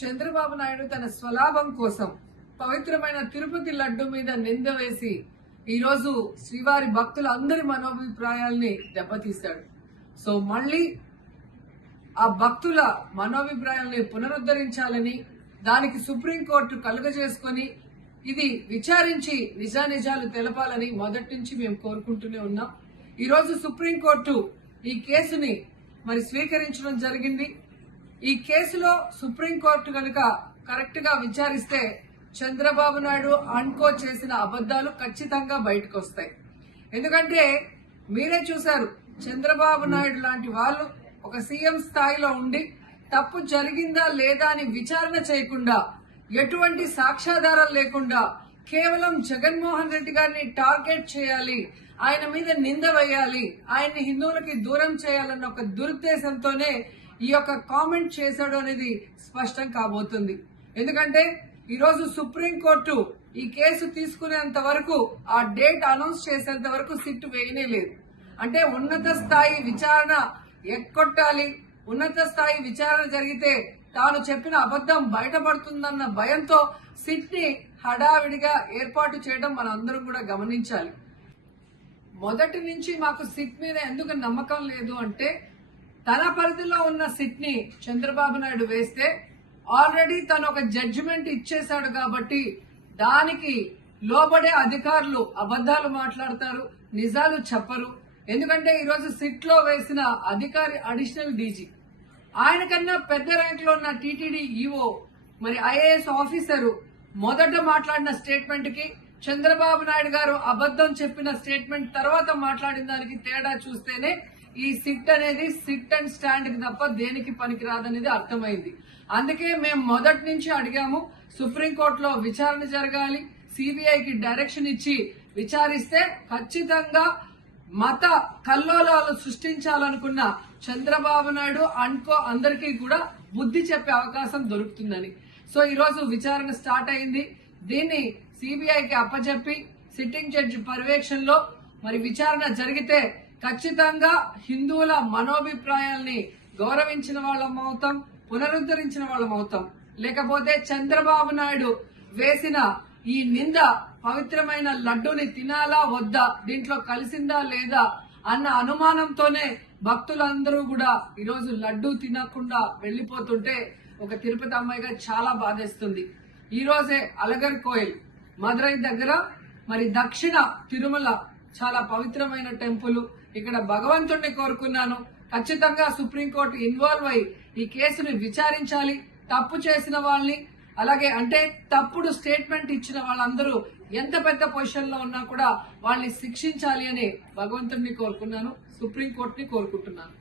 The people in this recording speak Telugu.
చంద్రబాబు నాయుడు తన స్వలాభం కోసం పవిత్రమైన తిరుపతి లడ్డు మీద నింద వేసి ఈరోజు శ్రీవారి భక్తుల అందరి మనోభిప్రాయాల్ని దెబ్బతీశాడు. సో మళ్ళీ ఆ భక్తుల మనోభిప్రాయాల్ని పునరుద్ధరించాలని, దానికి సుప్రీంకోర్టు కలుగజేసుకొని ఇది విచారించి నిజానిజాలు తెలపాలని మొదటి నుంచి మేము కోరుకుంటూనే ఉన్నాం. ఈరోజు సుప్రీంకోర్టు ఈ కేసుని స్వీకరించడం జరిగింది. ఈ కేసులో సుప్రీంకోర్టు కనుక కరెక్ట్ గా విచారిస్తే చంద్రబాబు నాయుడు అన్కో చేసిన అబద్దాలు ఖచ్చితంగా బయటకు వస్తాయి. ఎందుకంటే మీరే చూశారు, చంద్రబాబు నాయుడు లాంటి వాళ్ళు ఒక సీఎం స్థాయిలో ఉండి తప్పు జరిగిందా లేదా అని విచారణ చేయకుండా, ఎటువంటి సాక్ష్యాధారాలు లేకుండా కేవలం జగన్మోహన్ రెడ్డి గారిని టార్గెట్ చేయాలి, ఆయన మీద నింద వేయాలి, ఆయన్ని హిందువులకి దూరం చేయాలన్న ఒక దురుద్దేశంతోనే ఈ యొక్క కామెంట్ చేశాడు అనేది స్పష్టం కాబోతుంది. ఎందుకంటే ఈరోజు సుప్రీంకోర్టు ఈ కేసు తీసుకునేంత వరకు, ఆ డేట్ అనౌన్స్ చేసేంత వరకు సిట్ వేయనే లేదు. అంటే ఉన్నత స్థాయి విచారణ ఎక్కొట్టాలి, ఉన్నత స్థాయి విచారణ జరిగితే తాను చెప్పిన అబద్దం బయటపడుతుందన్న భయంతో సిట్ ని హడావిడిగా ఏర్పాటు చేయడం మనం అందరం కూడా గమనించాలి. మొదటి నుంచి మాకు సిట్ మీద ఎందుకు నమ్మకం లేదు అంటే, తన పరిధిలో ఉన్న సిట్ ని చంద్రబాబు నాయుడు వేస్తే ఆల్రెడీ తను ఒక జడ్జిమెంట్ ఇచ్చేశాడు కాబట్టి దానికి లోబడే అధికారులు అబద్దాలు మాట్లాడతారు, నిజాలు చెప్పరు. ఎందుకంటే ఈరోజు సిట్ లో వేసిన అధికారి అడిషనల్ డీజీ, ఆయన కన్నా పెద్ద ర్యాంక్ లో ఉన్న టీటీడీ ఈఓ, ఐఏఎస్ ఆఫీసరు మొదట మాట్లాడిన స్టేట్మెంట్ కి చంద్రబాబు నాయుడు గారు అబద్దం చెప్పిన స్టేట్మెంట్ తర్వాత మాట్లాడిన దానికి తేడా చూస్తేనే ఈ సిట్ అనేది సిట్ అండ్ స్టాండ్ కి తప్ప దేనికి పనికిరాదనేది అర్థమైంది. అందుకే మేము మొదటి నుంచి అడిగాము, సుప్రీంకోర్టులో విచారణ జరగాలి, సిబిఐకి డైరెక్షన్ ఇచ్చి విచారిస్తే ఖచ్చితంగా మత కల్లోలాలు సృష్టించాలనుకున్న చంద్రబాబు నాయుడు అన్కో అందరికీ కూడా బుద్ధి చెప్పే అవకాశం దొరుకుతుందని. సో ఈరోజు విచారణ స్టార్ట్ అయింది. దీన్ని సిబిఐకి అప్పచెప్పి సిట్టింగ్ జడ్జి పర్యవేక్షణలో విచారణ జరిగితే ఖచ్చితంగా హిందువుల మనోభిప్రాయాల్ని గౌరవించిన వాళ్ళం అవుతాం, పునరుద్ధరించిన వాళ్ళం అవుతాం. లేకపోతే చంద్రబాబు నాయుడు వేసిన ఈ నింద పవిత్రమైన లడ్డూని తినాలా వద్దా, దీంట్లో కలిసిందా లేదా అన్న అనుమానంతోనే భక్తులందరూ కూడా ఈరోజు లడ్డూ తినకుండా వెళ్లిపోతుంటే ఒక తిరుపతి అమ్మాయిగా చాలా బాధేస్తుంది. ఈ రోజే అలగర్ కోయిల్ మదురై దగ్గర దక్షిణ తిరుమల చాలా పవిత్రమైన టెంపుల్. ఇక్కడ భగవంతుడిని కోరుకున్నాను, ఖచ్చితంగా సుప్రీంకోర్టు ఇన్వాల్వ్ అయి ఈ కేసుని విచారించాలి. తప్పు చేసిన వాళ్ళని, అలాగే అంటే తప్పుడు స్టేట్మెంట్ ఇచ్చిన వాళ్ళందరూ ఎంత పెద్ద పొజిషన్ లో ఉన్నా కూడా వాళ్ళని శిక్షించాలి అని భగవంతుడిని కోరుకున్నాను, సుప్రీంకోర్టుని కోరుకుంటున్నాను.